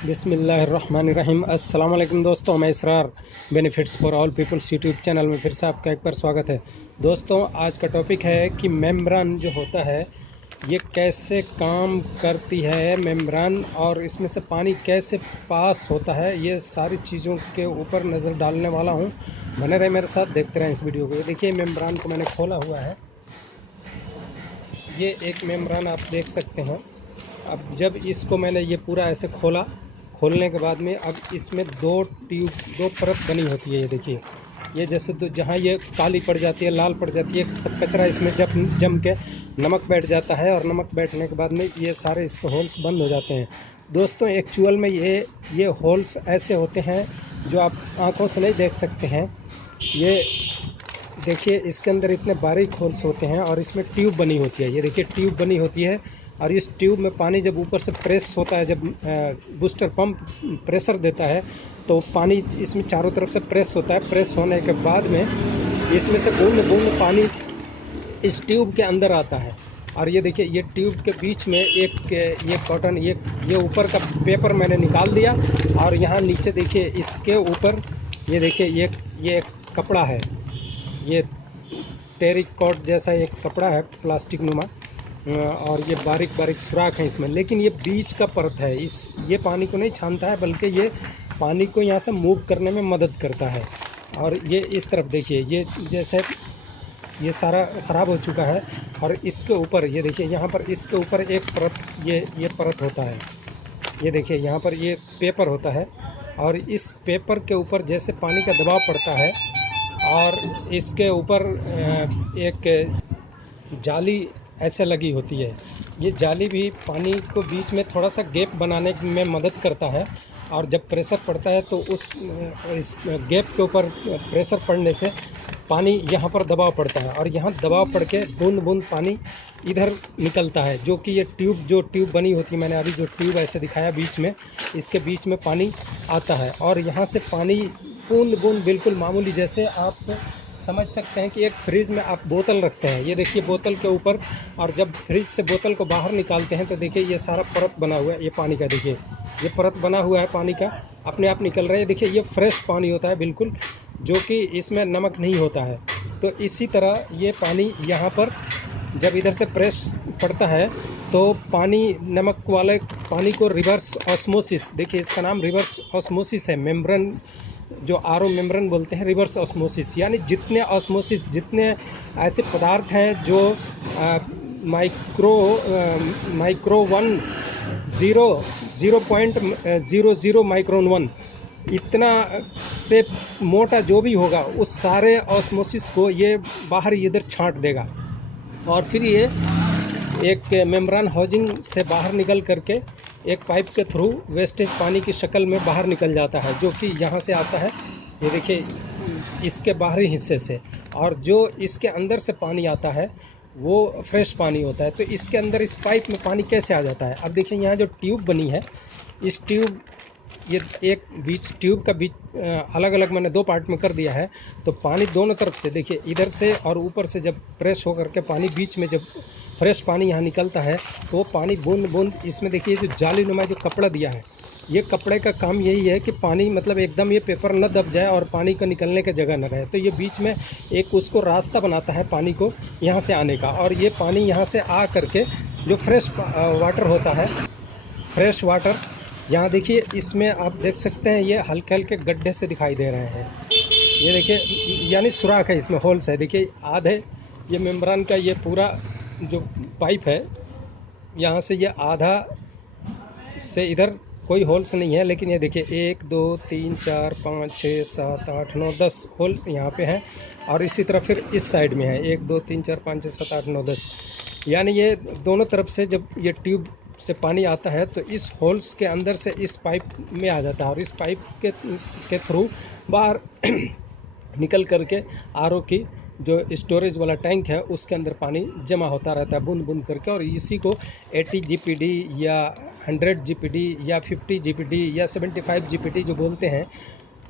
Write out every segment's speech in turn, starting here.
बिस्मिल्लाहिर्रहमानिर्रहीम। अस्सलाम वालेकुम दोस्तों, मैं Israr benefits for all peoples YouTube channel में फिर से आपका एक बार स्वागत है। दोस्तों, आज का टॉपिक है कि मेम्ब्रान जो होता है ये कैसे काम करती है मेम्ब्रान, और इसमें से पानी कैसे पास होता है, ये सारी चीज़ों के ऊपर नज़र डालने वाला हूँ। बने रहे मेरे साथ, देखते रहें इस वीडियो को। ये देखिए, मेम्ब्रान को मैंने खोला हुआ है। ये एक मेम्ब्रान आप देख सकते हैं। अब जब इसको मैंने ये पूरा ऐसे खोला, खोलने के बाद में अब इसमें दो परत बनी होती है। ये देखिए, ये जैसे जहाँ ये काली पड़ जाती है, लाल पड़ जाती है, सब कचरा इसमें जब जम के नमक बैठ जाता है, और नमक बैठने के बाद में ये सारे इसके होल्स बंद हो जाते हैं। दोस्तों, एक्चुअल में ये होल्स ऐसे होते हैं जो आप आंखों से नहीं देख सकते हैं। ये देखिए, इसके अंदर इतने बारीक होल्स होते हैं और इसमें ट्यूब बनी होती है। ये देखिए, ट्यूब बनी होती है, और इस ट्यूब में पानी जब ऊपर से प्रेस होता है, जब बूस्टर पंप प्रेशर देता है, तो पानी इसमें चारों तरफ से प्रेस होता है। प्रेस होने के बाद में इसमें से बूंद बूंद पानी इस ट्यूब के अंदर आता है। और ये देखिए, ये ट्यूब के बीच में ये कॉटन, ये ऊपर का पेपर मैंने निकाल दिया, और यहाँ नीचे देखिए इसके ऊपर ये देखिए, ये एक कपड़ा है। ये टेरिकॉट जैसा एक कपड़ा है, प्लास्टिक नुमा, और ये बारीक बारीक सुराख है इसमें, लेकिन ये बीच का परत है। ये पानी को नहीं छानता है, बल्कि ये पानी को यहाँ से मूव करने में मदद करता है। और ये इस तरफ देखिए, ये जैसे ये सारा ख़राब हो चुका है, और इसके ऊपर ये देखिए, यहाँ पर इसके ऊपर एक परत, ये परत होता है। ये देखिए, यहाँ पर ये पेपर होता है, और इस पेपर के ऊपर जैसे पानी का दबाव पड़ता है, और इसके ऊपर एक जाली ऐसे लगी होती है। ये जाली भी पानी को बीच में थोड़ा सा गैप बनाने में मदद करता है, और जब प्रेशर पड़ता है तो इस गैप के ऊपर प्रेशर पड़ने से पानी यहाँ पर दबाव पड़ता है, और यहाँ दबाव पड़ के बूंद बूंद पानी इधर निकलता है, जो कि ये ट्यूब बनी होती है। मैंने अभी जो ट्यूब ऐसे दिखाया बीच में, इसके बीच में पानी आता है, और यहाँ से पानी बूंद बूंद बिल्कुल मामूली, जैसे आप समझ सकते हैं कि एक फ्रिज में आप बोतल रखते हैं। ये देखिए, बोतल के ऊपर, और जब फ्रिज से बोतल को बाहर निकालते हैं तो देखिए ये सारा परत बना हुआ है। ये पानी का देखिए, ये परत बना हुआ है, पानी का अपने आप निकल रहा है। देखिए, ये फ्रेश पानी होता है बिल्कुल, जो कि इसमें नमक नहीं होता है। तो इसी तरह ये पानी यहाँ पर जब इधर से प्रेस पड़ता है तो पानी, नमक वाले पानी को रिवर्स ऑस्मोसिस, देखिए इसका नाम रिवर्स ऑस्मोसिस है। मेम्ब्रेन, जो आरओ मेम्ब्रेन बोलते हैं, रिवर्स ऑस्मोसिस, यानी जितने ऐसे पदार्थ हैं जो माइक्रो वन, 0.00 माइक्रोन वन, इतना से मोटा जो भी होगा, उस सारे ऑस्मोसिस को ये बाहर इधर छांट देगा, और फिर ये एक मेम्ब्रेन हाउसिंग से बाहर निकल करके एक पाइप के थ्रू वेस्टेज पानी की शक्ल में बाहर निकल जाता है, जो कि यहाँ से आता है। ये देखिए, इसके बाहरी हिस्से से, और जो इसके अंदर से पानी आता है वो फ्रेश पानी होता है। तो इसके अंदर इस पाइप में पानी कैसे आ जाता है? अब देखिए, यहाँ जो ट्यूब बनी है, इस ट्यूब, ये एक बीच ट्यूब का बीच अलग अलग मैंने दो पार्ट में कर दिया है। तो पानी दोनों तरफ से, देखिए इधर से और ऊपर से जब प्रेस होकर के पानी बीच में, जब फ्रेश पानी यहाँ निकलता है, तो वो पानी बूंद बूंद इसमें, देखिए जो जाली नुमा जो कपड़ा दिया है, ये कपड़े का काम यही है कि पानी मतलब एकदम ये पेपर न दब जाए और पानी का निकलने की जगह न रहे। तो ये बीच में एक उसको रास्ता बनाता है पानी को यहाँ से आने का, और ये पानी यहाँ से आ करके जो फ्रेश वाटर होता है, फ्रेश वाटर, यहाँ देखिए इसमें आप देख सकते हैं, ये हल्के हल्के गड्ढे से दिखाई दे रहे हैं। ये देखिए, यानी सुराख है, इसमें होल्स है। देखिए आधे, ये मेम्ब्रेन का ये पूरा जो पाइप है, यहाँ से ये आधा से इधर कोई होल्स नहीं है, लेकिन ये देखिए 1 2 3 4 5 6 7 8 9 10 होल्स यहाँ पे हैं, और इसी तरह फिर इस साइड में है 1 2 3 4 5 6 7 8 9 10, यानी ये दोनों तरफ से जब ये ट्यूब से पानी आता है तो इस होल्स के अंदर से इस पाइप में आ जाता है, और इस पाइप के थ्रू बाहर निकल करके आरओ की जो स्टोरेज वाला टैंक है उसके अंदर पानी जमा होता रहता है बूंद बूंद करके, और इसी को 80 जीपीडी या 100 जीपीडी या 50 जीपीडी या 75 जीपीडी जो बोलते हैं,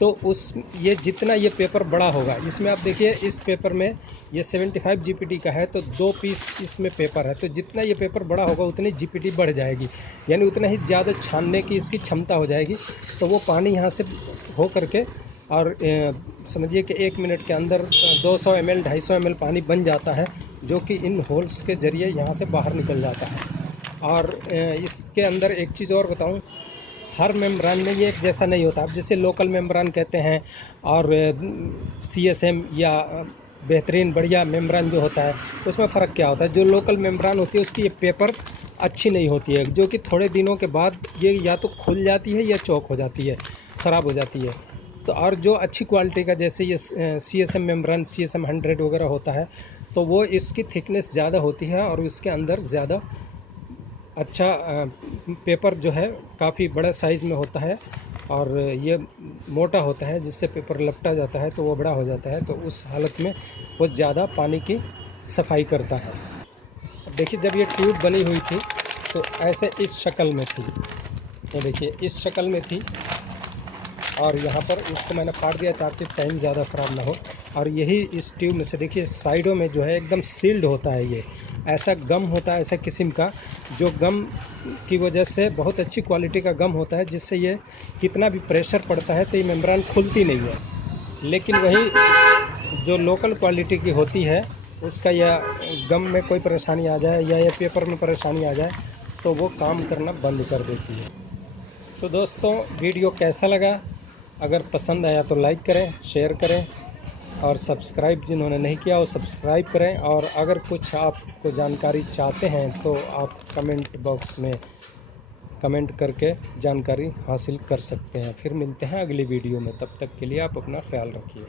तो उस ये जितना ये पेपर बड़ा होगा, इसमें आप देखिए इस पेपर में ये 75 जीपीटी का है, तो 2 पीस इसमें पेपर है, तो जितना ये पेपर बड़ा होगा उतनी जीपीटी बढ़ जाएगी, यानी उतना ही ज़्यादा छानने की इसकी क्षमता हो जाएगी। तो वो पानी यहाँ से हो करके और समझिए कि 1 मिनट के अंदर 200 ml 250 ml पानी बन जाता है, जो कि इन होल्स के ज़रिए यहाँ से बाहर निकल जाता है। और इसके अंदर एक चीज़ और बताऊँ, हर मेम्ब्रान में ये एक जैसा नहीं होता। अब जैसे लोकल मेम्ब्रान कहते हैं और सीएसएम या बेहतरीन बढ़िया मेम्ब्रान जो होता है, उसमें फ़र्क क्या होता है। जो लोकल मेम्ब्रान होती है उसकी ये पेपर अच्छी नहीं होती है, जो कि थोड़े दिनों के बाद ये या तो खुल जाती है या चौक हो जाती है, ख़राब हो जाती है। तो और जो अच्छी क्वालिटी का जैसे ये सीएसएम मेम्ब्रान CSM 100 वगैरह होता है, तो वो इसकी थिकनेस ज़्यादा होती है और इसके अंदर ज़्यादा अच्छा पेपर जो है काफ़ी बड़ा साइज़ में होता है और ये मोटा होता है, जिससे पेपर लपटा जाता है तो वो बड़ा हो जाता है। तो उस हालत में वो ज़्यादा पानी की सफाई करता है। अब देखिए जब ये ट्यूब बनी हुई थी तो ऐसे इस शक्ल में थी, ये देखिए इस शक्ल में थी और यहाँ पर इसको मैंने फाड़ दिया ताकि टाइम ज़्यादा ख़राब ना हो। और यही इस ट्यूब में से देखिए साइडों में जो है एकदम सील्ड होता है, ये ऐसा गम होता है, ऐसा किस्म का जो गम की वजह से बहुत अच्छी क्वालिटी का गम होता है, जिससे ये कितना भी प्रेशर पड़ता है तो ये मेम्ब्रान खुलती नहीं है। लेकिन वही जो लोकल क्वालिटी की होती है उसका या गम में कोई परेशानी आ जाए या ये पेपर में परेशानी आ जाए तो वो काम करना बंद कर देती है। तो दोस्तों वीडियो कैसा लगा, अगर पसंद आया तो लाइक करें, शेयर करें और सब्सक्राइब जिन्होंने नहीं किया वो सब्सक्राइब करें। और अगर कुछ आपको जानकारी चाहते हैं तो आप कमेंट बॉक्स में कमेंट करके जानकारी हासिल कर सकते हैं। फिर मिलते हैं अगली वीडियो में, तब तक के लिए आप अपना ख्याल रखिए।